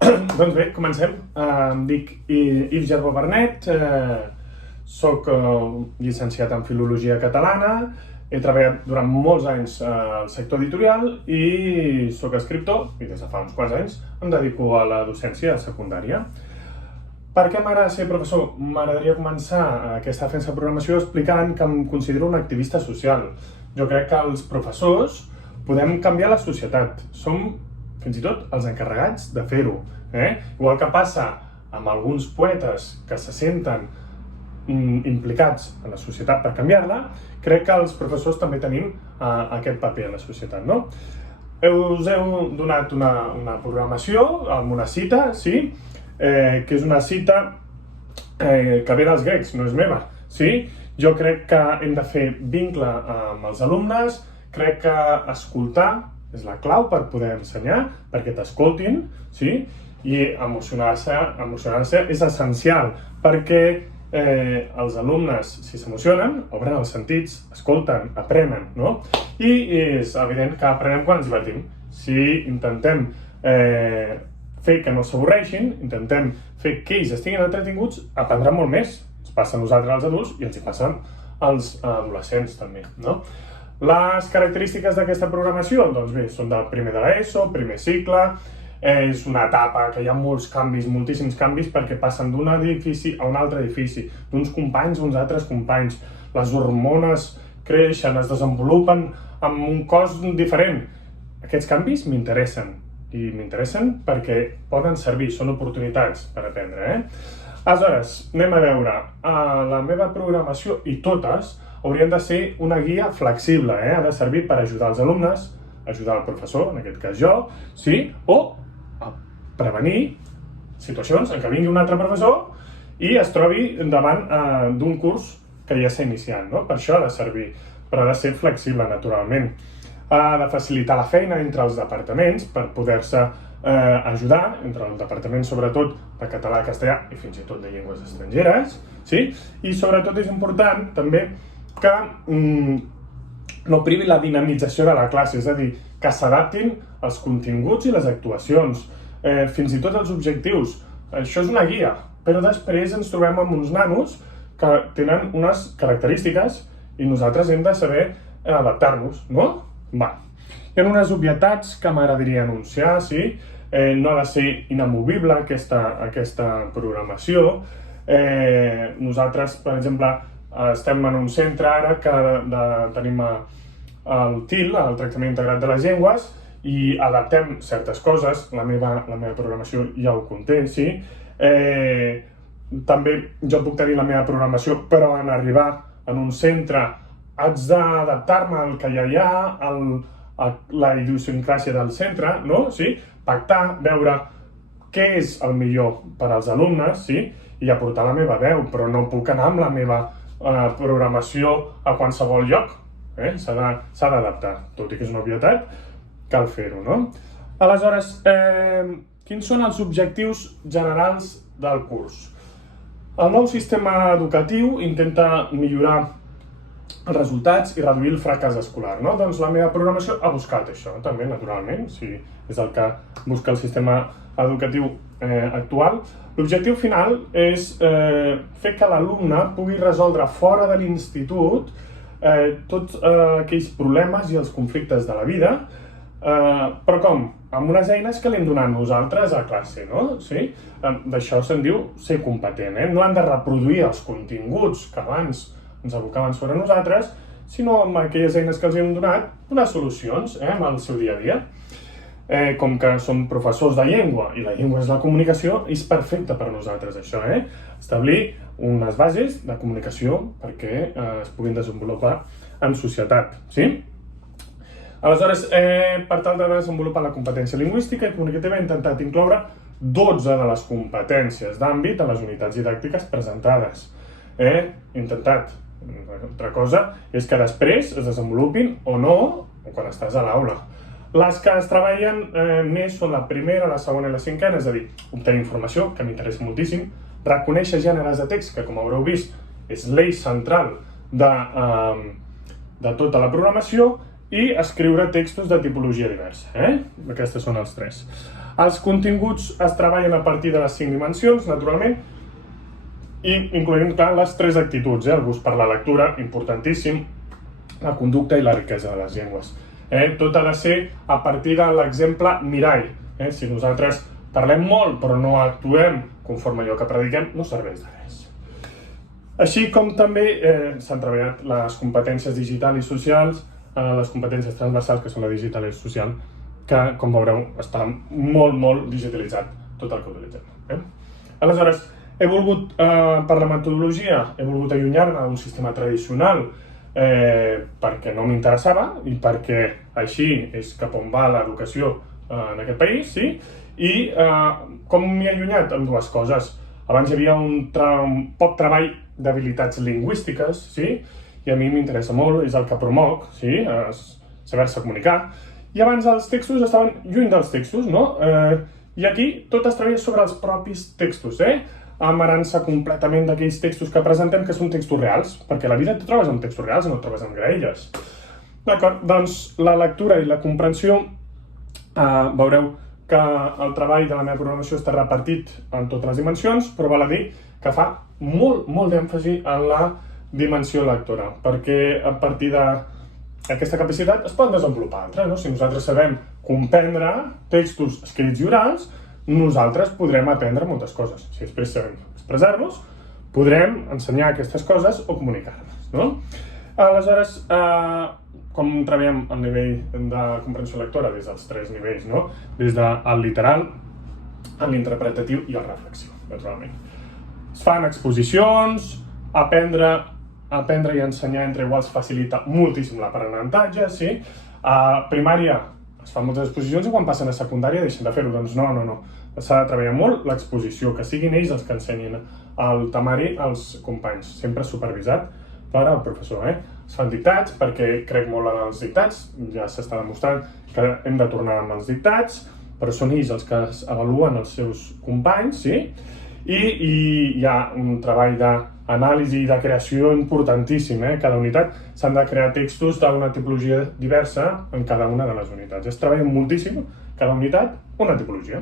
Doncs bé, comencem. Em dic Yves Gerbo Bernet, soc llicenciat en Filologia Catalana, he treballat durant molts anys al sector editorial i soc escriptor, i des de fa uns quants anys em dedico a la docència secundària. Per què m'agrada ser professor? M'agradaria començar aquesta defensa de programació explicant que em considero un activista social. Jo crec que els professors podem canviar la societat. Som fins i tot els encarregats de fer-ho. Igual que passa amb alguns poetes que se senten implicats en la societat per canviar-la, crec que els professors també tenim aquest paper en la societat, no? Us heu donat una programació amb una cita, sí? Que és una cita que ve dels grecs, no és meva, sí? Jo crec que hem de fer vincle amb els alumnes, crec que escoltar és la clau per poder ensenyar, perquè t'escoltin, sí? I emocionar-se és essencial, perquè els alumnes, si s'emocionen, obren els sentits, escolten, aprenen, no? I és evident que aprenem quan ens divertim. Si intentem fer que no s'avorreixin, intentem fer que ells estiguin entretinguts, aprendran molt més. Ens passa a nosaltres els adults i ens hi passen als adolescents també, no? Les característiques d'aquesta programació, doncs bé, són del primer de l'ESO, primer cicle, és una etapa que hi ha molts canvis, moltíssims canvis, perquè passen d'un edifici a un altre edifici, d'uns companys a uns altres companys. Les hormones creixen, es desenvolupen amb un cos diferent. Aquests canvis m'interessen, i m'interessen perquè poden servir, són oportunitats per aprendre. Aleshores, anem a veure, la meva programació i totes haurien de ser una guia flexible, ha de servir per ajudar els alumnes, ajudar el professor, en aquest cas jo, sí, o prevenir situacions en què vingui un altre professor i es trobi davant d'un curs que ja s'ha iniciat, no? Per això ha de servir, però ha de ser flexible, naturalment. Ha de facilitar la feina entre els departaments per poder-se ajudar, entre els departaments sobretot de català, castellà i fins i tot de llengües estrangeres, sí? I sobretot és important també que no privi la dinamització de la classe, és a dir, que s'adaptin els continguts i les actuacions, fins i tot els objectius. Això és una guia, però després ens trobem amb uns nanos que tenen unes característiques i nosaltres hem de saber adaptar-nos, no? Hi ha unes obvietats que m'agradaria anunciar, sí? No ha de ser inamovible aquesta programació. Nosaltres, per exemple, estem en un centre ara que tenim el TIL, el Tractament Integrat de les Llengües, i adaptem certes coses, la meva programació ja ho conté, sí? També jo puc tenir la meva programació, però en arribar en un centre haig d'adaptar-me al que ja hi ha, a la idiosincràsia del centre, no? Sí? Pactar, veure què és el millor per als alumnes, sí? I aportar la meva veu, però no puc anar amb la meva programació a qualsevol lloc. S'ha d'adaptar, tot i que és una obvietat, cal fer-ho, no? Aleshores, quins són els objectius generals del curs? El nou sistema educatiu intenta millorar els resultats i reduir el fracàs escolar, no? Doncs la meva programació ha buscat això, també, naturalment, si és el que busca el sistema educatiu actual. L'objectiu final és fer que l'alumne pugui resoldre fora de l'institut tots aquells problemes i els conflictes de la vida, però com? Amb unes eines que li hem donat nosaltres a classe, no? Sí? D'això se'n diu ser competent, No han de reproduir els continguts que abans ens abocaven sobre nosaltres, sinó amb aquelles eines que els hem donat, donar solucions en el seu dia a dia. Com que som professors de llengua i la llengua és la comunicació, és perfecte per nosaltres això, Establir unes bases de comunicació perquè es puguin desenvolupar en societat, sí? Aleshores, per tal de desenvolupar la competència lingüística i comunicativa, he intentat incloure 12 de les competències d'àmbit a les unitats didàctiques presentades. He intentat. Una altra cosa és que després es desenvolupin o no quan estàs a l'aula. Les que es treballen més són la primera, la segona i la cinquena, és a dir, obtenir informació, que m'interessa moltíssim, reconèixer gèneres de text, que com haureu vist és l'eix central de tota la programació, i escriure textos de tipologia diversa. Aquestes són els 3. Els continguts es treballen a partir de les 5 dimensions, naturalment, i incloent les 3 actituds, el gust per la lectura, importantíssim, la conducta i la riquesa de les llengües. Tot ha de ser a partir de l'exemple mirall. Si nosaltres parlem molt però no actuem conforme allò que prediquem, no serveix de res. Així com també s'han treballat les competències digitals i socials, les competències transversals, que són la digital i social, que, com veureu, està molt digitalitzat tot el que utilitzem. Aleshores, he volgut, per la metodologia, he volgut allunyar-me d'un sistema tradicional perquè no m'interessava i perquè així és cap on va l'educació en aquest país, sí? I com m'he allunyat amb 2 coses. Abans hi havia un poc treball d'habilitats lingüístiques, sí? I a mi m'interessa molt, és el que promoc, sí? Saber-se comunicar. I abans els textos estaven lluny dels textos, no? I aquí tot es treballa sobre els propis textos, amarant-se completament d'aquells textos que presentem, que són textos reals, perquè a la vida et trobes amb textos reals, no et trobes amb graelles. D'acord, doncs la lectura i la comprensió, veureu que el treball de la meva programació està repartit en totes les dimensions, però val a dir que fa molt d'èmfasi en la dimensió lectora, perquè a partir d'aquesta capacitat es poden desenvolupar altres. Si nosaltres sabem comprendre textos escrits i orals, nosaltres podrem aprendre moltes coses. Si després sabem expressar-nos, podrem ensenyar aquestes coses o comunicar-nos. Aleshores, com treballem el nivell de comprensió lectora des dels 3 nivells, des del literal, l'interpretatiu i el reflexiu, naturalment. Es fan exposicions, aprendre i ensenyar entre iguals facilita moltíssim l'aprenentatge, sí? A primària es fan moltes exposicions i quan passen a secundària deixen de fer-ho. Doncs no. S'ha de treballar molt l'exposició, que siguin ells els que ensenyin el temari als companys, sempre supervisat per al professor. Es fan dictats, perquè crec molt en els dictats, ja s'està demostrant que hem de tornar amb els dictats, però són ells els que avaluen els seus companys, sí? I hi ha un treball d'anàlisi i de creació importantíssim. Cada unitat s'han de crear textos d'una tipologia diversa en cada una de les unitats. Es treballa moltíssim, cada unitat, una tipologia.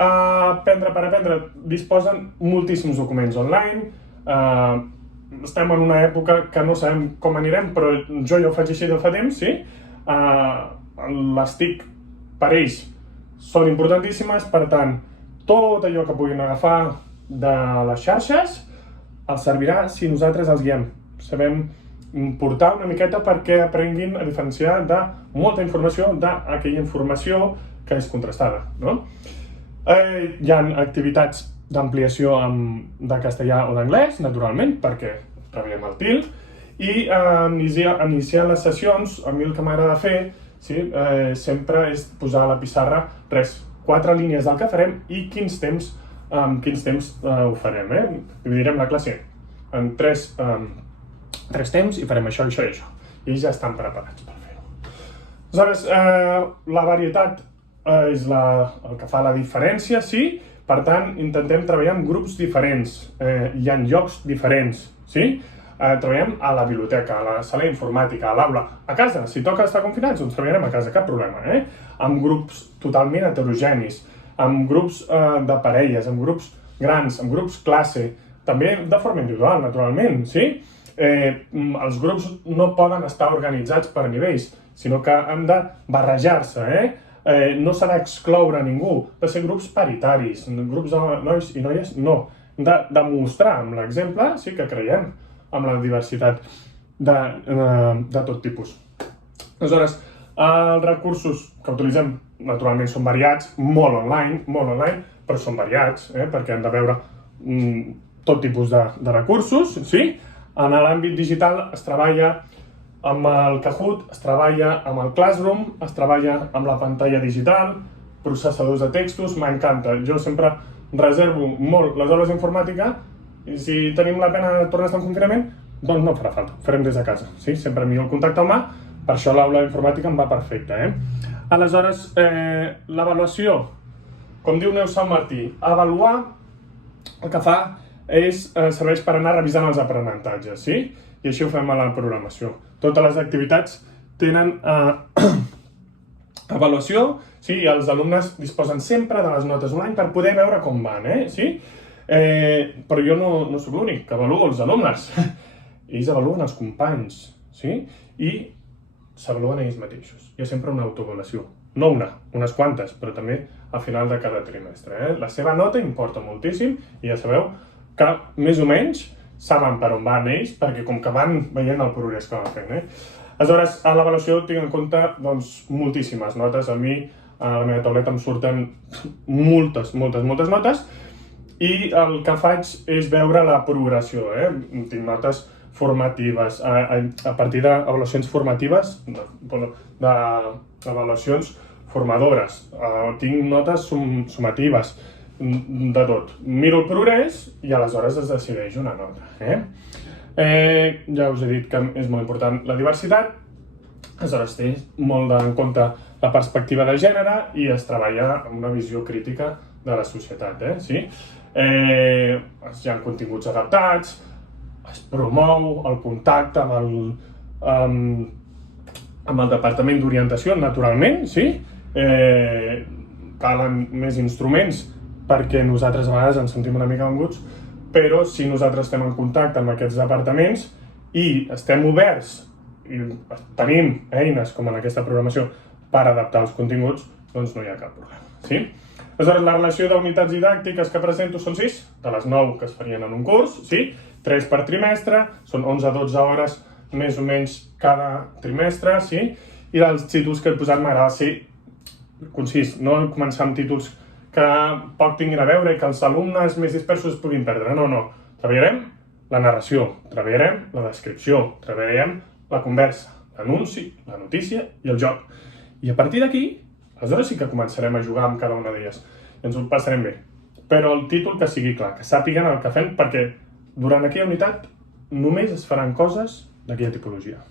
Per aprendre, disposen moltíssims documents online. Estem en una època que no sabem com anirem, però jo ja ho faig així de fa temps, sí? Les TIC per ells són importantíssimes, per tant, tot allò que puguin agafar de les xarxes els servirà si nosaltres els guiem. Sabem portar una miqueta perquè aprenguin a diferenciar de molta informació d'aquella informació que és contrastada. Hi ha activitats d'ampliació de castellà o d'anglès, naturalment, perquè treballem el TIL, i iniciar les sessions, a mi el que m'agrada fer sempre és posar a la pissarra 4 línies del que farem i quins temps ho farem. Dividirem la classe en 3 temps i farem això, això i això. I ells ja estan preparats per fer-ho. Aleshores, la varietat és el que fa la diferència, sí? Per tant, intentem treballar en grups diferents i en llocs diferents, sí? Treballem a la biblioteca, a la sala informàtica, a l'aula, a casa. Si toca estar confinats, doncs treballarem a casa, cap problema. Amb grups totalment heterogenis, amb grups de parelles, amb grups grans, amb grups classe, també de forma individual, naturalment, sí? Els grups no poden estar organitzats per nivells, sinó que han de barrejar-se, no s'ha d'excloure ningú, de ser grups paritaris, grups de nois i noies, no. Hem de demostrar amb l'exemple, sí que creiem amb la diversitat de tot tipus. Aleshores, els recursos que utilitzem naturalment són variats, molt online, però són variats, perquè hem de veure tot tipus de recursos, sí? En l'àmbit digital es treballa amb el Kahoot, es treballa amb el Classroom, es treballa amb la pantalla digital, processadors de textos, m'encanta. Jo sempre reservo molt les aules d'informàtica i si tenim la pena de tornar a estar en confinament, doncs no farà falta, ho farem des de casa. Sempre millor el contacte humà, per això l'aula d'informàtica em va perfecta. Aleshores, l'avaluació, com diu Neus Sant Martí, avaluar el que fa serveix per anar revisant els aprenentatges, sí? I així ho fem a la programació. Totes les activitats tenen avaluació, sí, i els alumnes disposen sempre de les notes online per poder veure com van, sí? Però jo no soc l'únic que avaluo els alumnes. Ells avaluen els companys, sí? I s'avaluen ells mateixos. Hi ha sempre una autoavaluació. No unes quantes, però també al final de cada trimestre. La seva nota importa moltíssim i ja sabeu que més o menys saben per on van ells, perquè com que van veient el progrés que van fent. Aleshores, a l'avaluació tinc en compte moltíssimes notes. A mi, a la meva tauleta em surten moltes notes i el que faig és veure la progressió. Tinc notes formatives, a partir d'avaluacions formatives, d'avaluacions formadores. Tinc notes sumatives, de tot. Miro el progrés i aleshores es decideix una nota. Ja us he dit que és molt important la diversitat, aleshores té molt en compte la perspectiva de gènere i es treballa amb una visió crítica de la societat. Sí? Hi ha continguts adaptats, es promou el contacte amb el departament d'orientació, naturalment, sí? Calen més instruments perquè nosaltres a vegades ens sentim una mica venguts, però si nosaltres estem en contacte amb aquests departaments i estem oberts i tenim eines com en aquesta programació per adaptar els continguts, doncs no hi ha cap problema. Sí? Aleshores, la relació d'unitats didàctiques que presento són 6, de les 9 que es farien en un curs, sí? 3 per trimestre, són 11-12 hores més o menys cada trimestre, sí? I els títols que he posat m'agrada ser concís, no començar amb títols que poc tinguin a veure i que els alumnes més dispersos es puguin perdre. No. Treballarem la narració, treballarem la descripció, treballarem la conversa, l'anunci, la notícia i el joc. I a partir d'aquí, aleshores sí que començarem a jugar amb cada una d'elles. I ens ho passarem bé. Però el títol que sigui clar, que sàpiguen el que fem, perquè durant aquella unitat només es faran coses d'aquella tipologia.